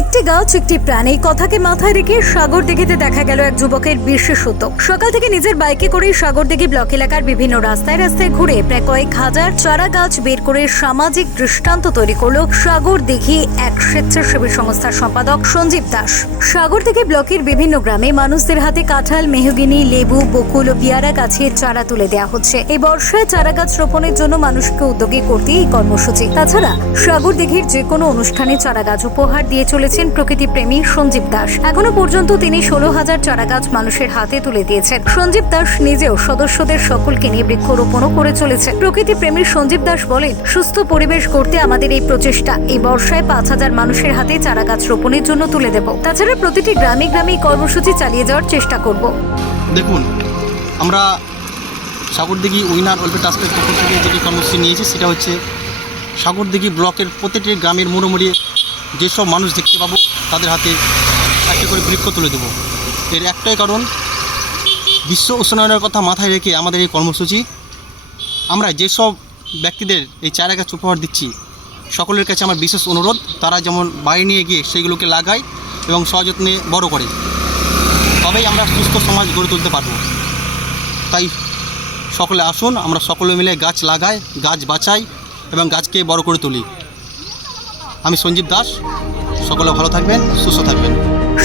একটি গাছ একটি প্রাণ, এই কথাকে মাথায় রেখে সাগরদিঘিতে দেখা গেল এক যুবকের বিশেষ উদ্যোগ। সকাল থেকে নিজের বাইকে করে সাগরদিঘি ব্লক এলাকার বিভিন্ন রাস্তায় রাস্তায় ঘুরে প্রায় কয়েক হাজার চারা গাছ বের করে সামাজিক দৃষ্টান্ত তৈরি করলো সাগরদিঘি এক স্বেচ্ছাসেবী সংস্থার সম্পাদক সঞ্জীব দাস। সাগরদিঘি ব্লকের বিভিন্ন গ্রামে মানুষদের হাতে কাঁঠাল, মেহগিনি, লেবু, বকুল ও পেয়ারা গাছের চারা তুলে দেওয়া হচ্ছে। এই বর্ষায় চারা গাছ রোপণের জন্য মানুষকে উদ্যোগী করতে এই কর্মসূচি। তাছাড়া সাগরদিঘির যে কোনো অনুষ্ঠানে চারা গাছ উপহার দিয়ে চলেছেন প্রকৃতিপ্রেমী সঞ্জীব দাস। এখনো পর্যন্ত তিনি 16,000 চারা গাছ মানুষের হাতে তুলে দিয়েছেন। সঞ্জীব দাস নিজেও সদস্যদের সকলকে নিয়ে বৃক্ষরোপণও করে চলেছে। প্রকৃতিপ্রেমী সঞ্জীব দাস বলেন, সুস্থ পরিবেশ করতে আমাদের এই প্রচেষ্টা। এই বর্ষায় 5,000 মানুষের হাতে চারা গাছ রোপণের জন্য তুলে দেব। তাছাড়া প্রতিটি গ্রামে গ্রামে এই কর্মসূচি চালিয়ে যাওয়ার চেষ্টা করব। দেখুন, আমরা সাগরদিঘি উইনার ওয়েলফেয়ার ট্রাস্টের পক্ষ থেকে যে কর্মসূচি নিয়েছি সেটা হচ্ছে সাগরদিঘি ব্লকের প্রতিটি গ্রামের মোড়ে যেসব মানুষ দেখতে পাবো তাদের হাতে একটা করে বৃক্ষ তুলে দেবো। এর একটাই কারণ, বিশ্ব উষ্ণায়নের কথা মাথায় রেখে আমাদের এই কর্মসূচি। আমরা যেসব ব্যক্তিদের এই চারা গাছ উপহার দিচ্ছি সকলের কাছে আমার বিশেষ অনুরোধ, তারা যেমন বাড়ি নিয়ে গিয়ে সেইগুলোকে লাগায় এবং সযত্নে বড় করে, তবেই আমরা সুস্থ সমাজ গড়ে তুলতে পারব। তাই সকলে আসুন, আমরা সকলে মিলে গাছ লাগাই, গাছ বাঁচাই এবং গাছকে বড় করে তুলি। আমি সঞ্জীব দাস, সকলে ভালো থাকবেন, সুস্থ থাকবেন।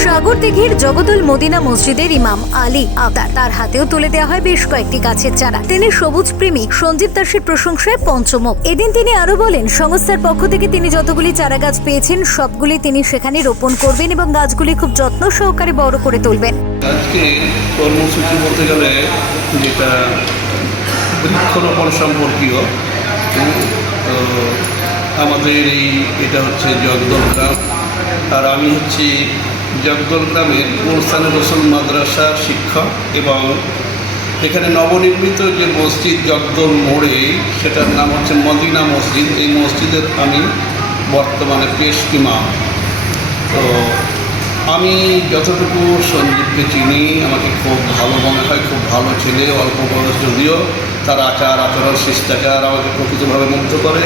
সাগরদিঘির জগদল মদিনা মসজিদের ইমাম আলী আতার, তার হাতেও তুলে দেওয়া হয় বেশ কয়েকটি গাছের চারা। তিনি সবুজ প্রেমী সঞ্জীব দাসের প্রশংসায় পঞ্চমুখ। এদিন তিনি আরো বলেন, সংস্থার পক্ষ থেকে তিনি যতগুলি চারা গাছ পেয়েছেন সবগুলি তিনি সেখানে রোপণ করবেন এবং গাছগুলি খুব যত্ন সহকারে বড় করে তুলবেন। আজকে কর্মসূচি বলতে গেলে যেটা বৃক্ষরোপণ সম্পর্কীয়, তো আমাদের এটা হচ্ছে জগদল গ্রাম, আর আমি হচ্ছি জগদল গ্রামের গোরস্থানে রসুল মাদ্রাসার শিক্ষক এবং এখানে নবনির্মিত যে মসজিদ জগদল মোড়ে, সেটার নাম হচ্ছে মদিনা মসজিদ। এই মসজিদের আমি বর্তমানে পেশ ইমাম। তো আমি যতটুকু সঞ্জীবকে চিনি, আমাকে খুব ভালো মনে হয়, খুব ভালো ছেলে, অল্প বয়স যদিও তার আচার আচরণ শিষ্টাচার আমাকে প্রকৃতভাবে মুগ্ধ করে।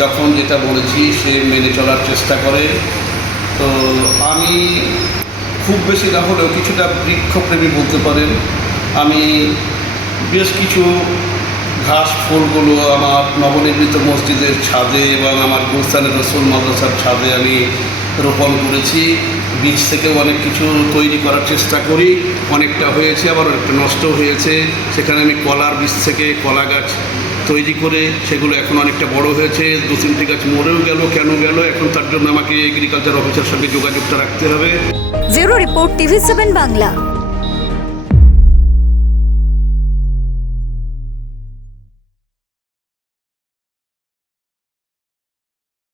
যখন যেটা বলেছি সে মেনে চলার চেষ্টা করে। তো আমি খুব বেশি না হলেও কিছুটা বৃক্ষপ্রেমী বলতে পারেন। আমি বেশ কিছু ঘাস ফুলগুলো আমার নবনির্মিত মসজিদের ছাদে এবং আমার গোরস্থানে রসুল মাদ্রাসার ছাদে আমি রোপণ করেছি। বীজ থেকেও অনেক কিছু তৈরি করার চেষ্টা করি, অনেকটা হয়েছে আবার অনেকটা নষ্ট হয়েছে। সেখানে আমি কলার বীজ থেকে কলা গাছ তৈরি করে সেগুলো এখন অনেকটা বড় হয়েছে। 2-3টি গাছ মরেও গেল, কেন গেল এখন তার জন্য আমাকে এগ্রিকালচার অফিসের সঙ্গে যোগাযোগটা রাখতে হবে। Bureau report, TV7 Bangla.